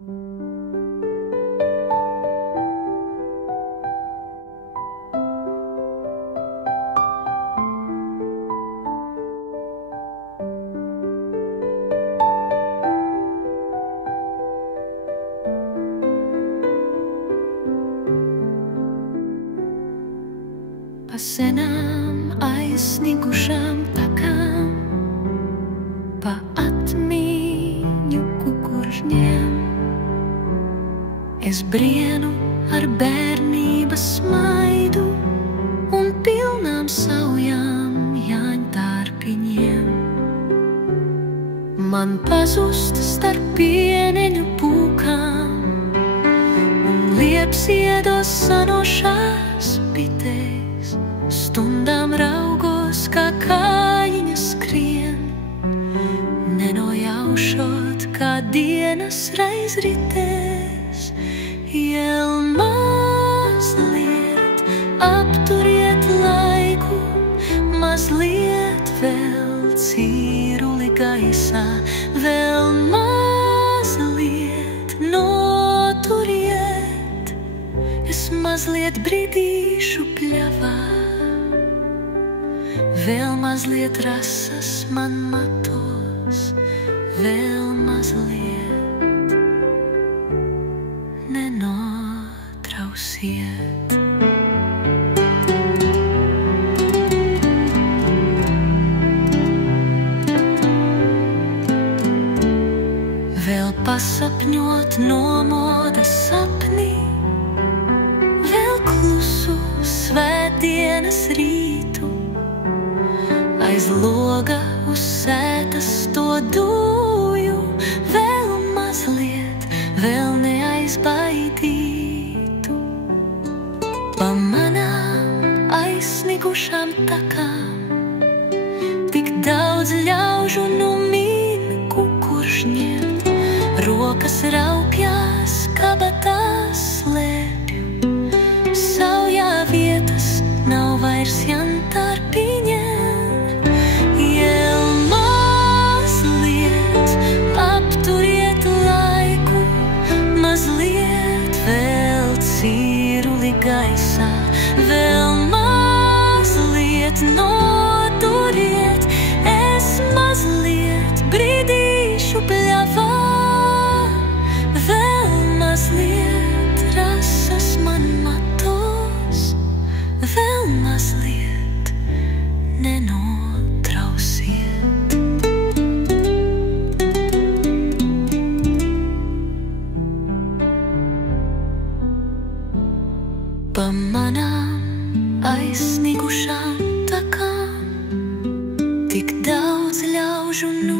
Pa senām aizsnigušām takām, pa atmiņu kukuržņiem, es brienu ar bērnības smaidu un pilnām saujām jāņtārpiņiem. Man pazust starp pieneņu pūkām un liepsiedos sanošās bitēs. Stundām raugos, kā kājiņas skrien, nenojaušot, kā dienas reiz ritēs. Jēl mazliet apturiet laiku, mazliet vēl cīruli gaisā, vēl mazliet noturiet, es mazliet bridīšu pļavā. Vēl mazliet rasas man matos, vēl mazliet nenotrausiet. Vēl pasapņot nomoda sapni, vēl klusu svētdienas rītu, aiz loga uz sētas to dūju, vēl mazliet, vēl neaizbaidītu. Pa manām aizsnigušām takām tik daudz ļaužu nu min kukuršņiem, rokas raupjās, kabatās slēpju, saujā vietas nav vairs jāņtārpiņiem. Gaisā, vēl mazliet noturiet, es mazliet bridīšu pļavā, vēl mazliet rasas man matos, vēl mazliet nenotrausiet. Pa manām aizsnigušām takām tik daudz ļaužu nu